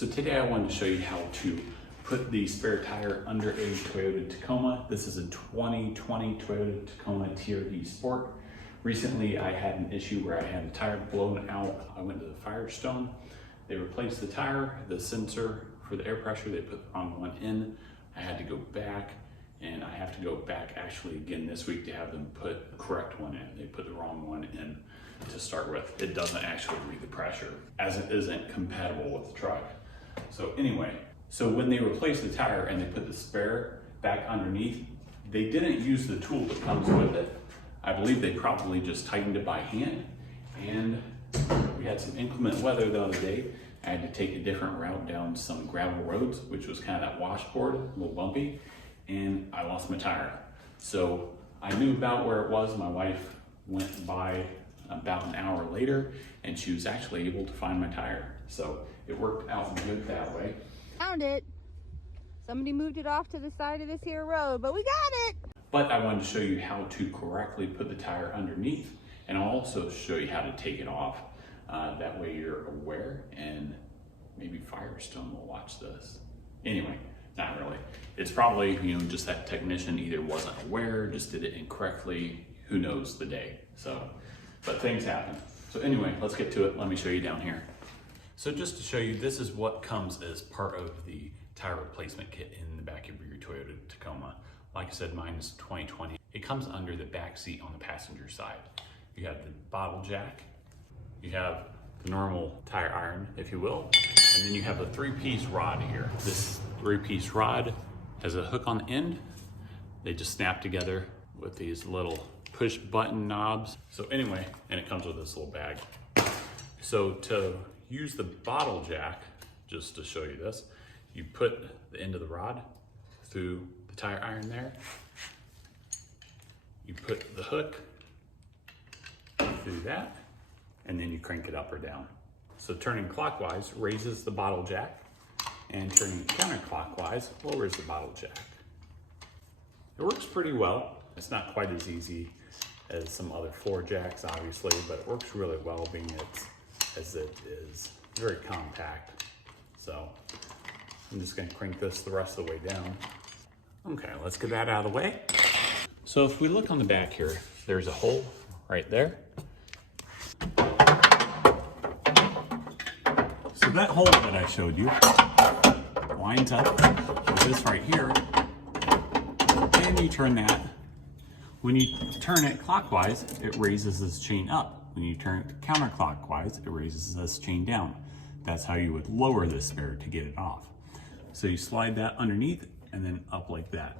So today I wanted to show you how to put the spare tire under a Toyota Tacoma. This is a 2020 Toyota Tacoma TRD Sport. Recently I had an issue where I had the tire blown out. I went to the Firestone. They replaced the tire, the sensor for the air pressure, they put the wrong one in. I had to go back, and I have to go back actually again this week to have them put the correct one in. They put the wrong one in to start with. It doesn't actually read the pressure, as it isn't compatible with the truck. So anyway, so when they replaced the tire and they put the spare back underneath, they didn't use the tool that comes with it. I believe they probably just tightened it by hand. And we had some inclement weather the other day. I had to take a different route down some gravel roads, which was kind of that washboard, a little bumpy, and I lost my tire. So I knew about where it was. My wife went by about an hour later, and she was actually able to find my tire. So it worked out good that way. Found it. Somebody moved it off to the side of this here road, but we got it. But I wanted to show you how to correctly put the tire underneath, and I'll also show you how to take it off. That way you're aware, and maybe Firestone will watch this. Anyway, not really. It's probably, just that technician either wasn't aware, just did it incorrectly, who knows the day. So, but things happen. So anyway, let's get to it. Let me show you down here. So just to show you, this is what comes as part of the tire replacement kit in the back of your Toyota Tacoma. Like I said, mine is 2020. It comes under the back seat on the passenger side. You have the bottle jack, you have the normal tire iron, if you will, and then you have a 3-piece rod here. This 3-piece rod has a hook on the end. They just snap together with these little push button knobs. So anyway, and it comes with this little bag. So to use the bottle jack, just to show you this, you put the end of the rod through the tire iron there. You put the hook through that, and then you crank it up or down. So turning clockwise raises the bottle jack, and turning counterclockwise lowers the bottle jack. It works pretty well. It's not quite as easy as some other floor jacks, obviously, but it works really well, being as it is very compact. So I'm just gonna crank this the rest of the way down. Okay, let's get that out of the way. So if we look on the back here, there's a hole right there. So that hole that I showed you lines up with this right here, and you turn that. When you turn it clockwise, it raises this chain up. When you turn it counterclockwise, it raises this chain down. That's how you would lower this spare to get it off. So you slide that underneath and then up like that.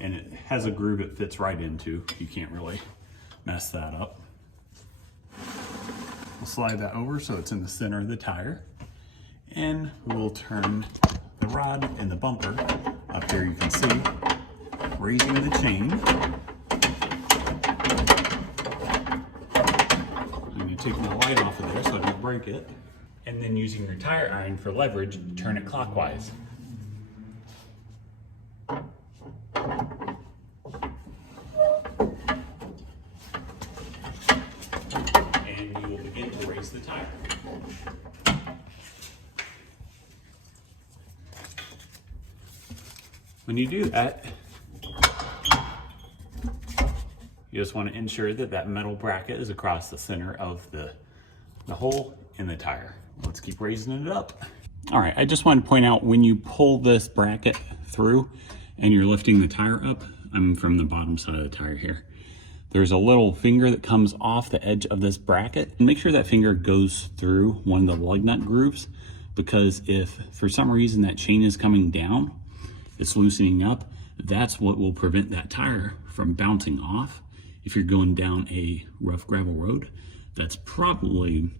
And it has a groove it fits right into. You can't really mess that up. We'll slide that over so it's in the center of the tire. And we'll turn the rod and the bumper. Up here you can see, raising the chain. I'm going to take my light off of there so I don't break it. And then using your tire iron for leverage, turn it clockwise. And you will begin to raise the tire. When you do that, you just want to ensure that that metal bracket is across the center of the hole in the tire. Let's keep raising it up. All right, I just want to point out, when you pull this bracket through and you're lifting the tire up, I'm from the bottom side of the tire here, there's a little finger that comes off the edge of this bracket. Make sure that finger goes through one of the lug nut grooves, because if for some reason that chain is coming down, it's loosening up, that's what will prevent that tire from bouncing off. If you're going down a rough gravel road, that's probably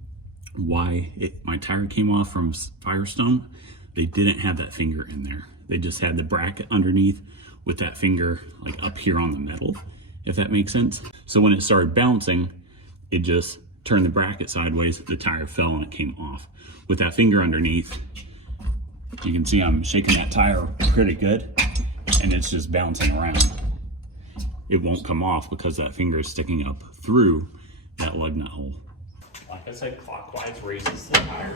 why my tire came off from Firestone. They didn't have that finger in there. They just had the bracket underneath with that finger like up here on the metal, if that makes sense. So when it started bouncing, it just turned the bracket sideways, the tire fell and it came off. With that finger underneath, you can see I'm shaking that tire pretty good, and it's just bouncing around. It won't come off because that finger is sticking up through that lug nut hole. like I said, clockwise raises the tire.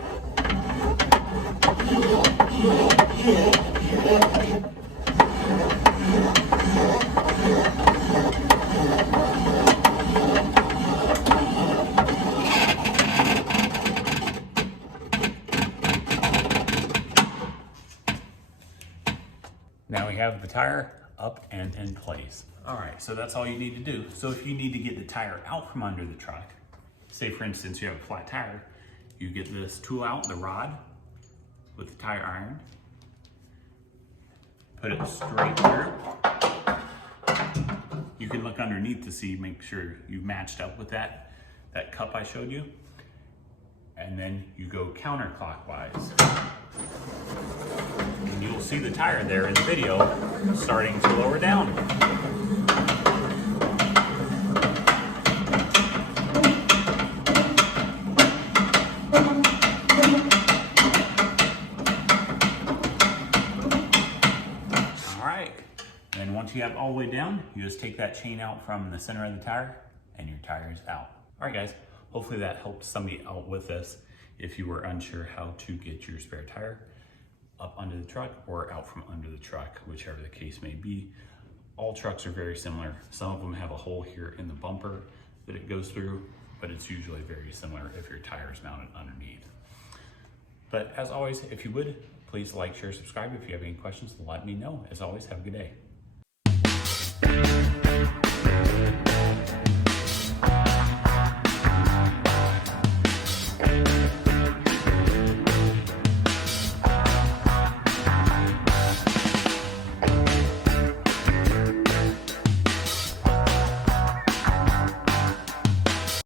Now we have the tire up and in place. All right, so that's all you need to do. So if you need to get the tire out from under the truck, say for instance you have a flat tire, you get this tool out, the rod with the tire iron, put it straight through. You can look underneath to see, make sure you've matched up with that cup I showed you. And then you go counterclockwise. And you'll see the tire there in the video starting to lower down. And once you have it all the way down, you just take that chain out from the center of the tire and your tire is out. All right guys, hopefully that helped somebody out with this if you were unsure how to get your spare tire up under the truck or out from under the truck, whichever the case may be. All trucks are very similar. Some of them have a hole here in the bumper that it goes through, but it's usually very similar if your tire is mounted underneath. But as always, if you would, please like, share, subscribe. If you have any questions, let me know. As always, have a good day.